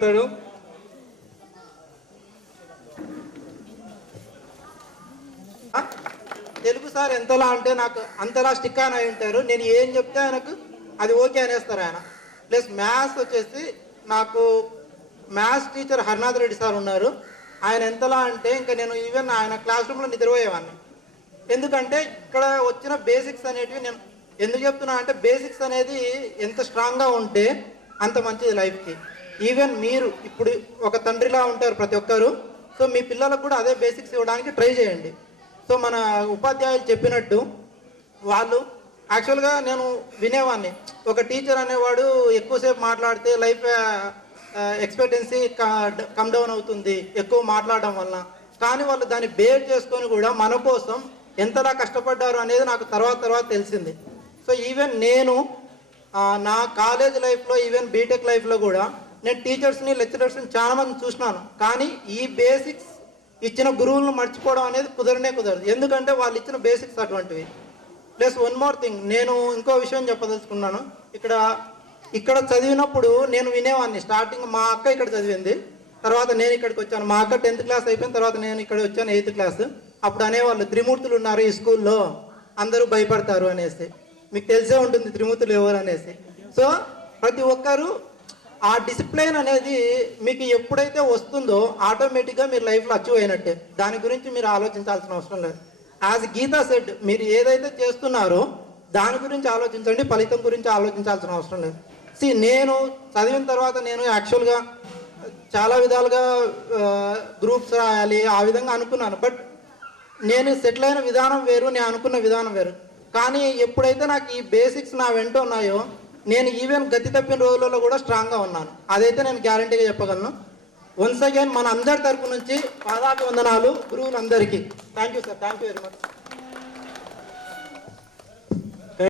ఉంటారు తెలుగు సార్ ఎంతలా అంటే నాకు అంతలా స్టిక్ అని అయి ఉంటారు. నేను ఏం చెప్తే ఆయనకు అది ఓకే అనేస్తారు ఆయన. ప్లస్ మ్యాథ్స్ వచ్చేసి నాకు maths teacher Harinath Reddy sir ఉన్నారు. ఆయన ఎంతలా అంటే ఇంకా నేను ఈవెన్ ఆయన క్లాస్ రూమ్లో నిద్రపోయేవాడిని. ఎందుకంటే ఇక్కడ వచ్చిన బేసిక్స్ అనేటివి నేను ఎందుకు చెప్తున్నా అంటే బేసిక్స్ అనేది ఎంత స్ట్రాంగ్గా ఉంటే అంత మంచిది లైఫ్కి ఈవెన్ మీరు ఇప్పుడు ఒక తండ్రిలా ఉంటారు ప్రతి ఒక్కరు సో మీ పిల్లలకు కూడా అదే బేసిక్స్ ఇవ్వడానికి ట్రై చేయండి. సో మన ఉపాధ్యాయులు చెప్పినట్టు వాళ్ళు యాక్చువల్గా నేను వినేవాడిని ఒక టీచర్ అనేవాడు ఎక్కువసేపు మాట్లాడితే లైఫ్ ఎక్స్పెక్టెన్సీ కమ్ డౌన్ అవుతుంది ఎక్కువ మాట్లాడడం వల్ల కానీ వాళ్ళు దాన్ని బేర్ చేసుకొని కూడా మన కోసం ఎంతలా కష్టపడ్డారు అనేది నాకు తర్వాత తర్వాత తెలిసింది. సో ఈవెన్ నేను నా కాలేజ్ లైఫ్లో ఈవెన్ బీటెక్ లైఫ్లో కూడా నేను టీచర్స్ని లెక్చరర్స్ని చాలా మంది చూసినాను. కానీ ఈ బేసిక్స్ ఇచ్చిన గురువులను మర్చిపోవడం అనేది కుదరనే కుదరదు. ఎందుకంటే వాళ్ళు ఇచ్చిన బేసిక్స్ అటువంటివి. ప్లస్ వన్ మోర్ థింగ్ నేను ఇంకో విషయం చెప్పదలుచుకున్నాను. ఇక్కడ ఇక్కడ చదివినప్పుడు నేను వినేవాడిని స్టార్టింగ్ మా అక్క ఇక్కడ చదివింది. తర్వాత నేను ఇక్కడికి వచ్చాను. మా అక్క టెన్త్ క్లాస్ అయిపోయిన తర్వాత నేను ఇక్కడ వచ్చాను ఎయిత్ క్లాస్ అప్పుడు అనేవాళ్ళు త్రిమూర్తులు ఉన్నారు ఈ స్కూల్లో. అందరూ భయపడతారు అనేసి. మీకు తెలిసే ఉంటుంది త్రిమూర్తులు ఎవరు అనేసి. సో ప్రతి ఒక్కరు ఆ డిసిప్లైన్ అనేది మీకు ఎప్పుడైతే వస్తుందో ఆటోమేటిక్గా మీరు లైఫ్లో అచీవ్ అయినట్టే. దాని గురించి మీరు ఆలోచించాల్సిన అవసరం లేదు. యాజ్ గీతా సెట్ మీరు ఏదైతే చేస్తున్నారో దాని గురించి ఆలోచించండి ఫలితం గురించి ఆలోచించాల్సిన అవసరం లేదు. సి నేను చదివిన తర్వాత నేను యాక్చువల్గా చాలా విధాలుగా గ్రూప్స్ రాయాలి ఆ విధంగా అనుకున్నాను. బట్ నేను సెటిల్ అయిన విధానం వేరు నేను అనుకున్న విధానం వేరు. కానీ ఎప్పుడైతే నాకు ఈ బేసిక్స్ నా వెంట ఉన్నాయో నేను ఈవెన్ గతి తప్పిన రోజులలో కూడా స్ట్రాంగ్గా ఉన్నాను. అదైతే నేను గ్యారంటీగా చెప్పగలను. వన్స్ అగైన్ మన అందరి తరపు నుంచి పాదాభి వందనాలు గురువులందరికీ. Thank you sir thank you very much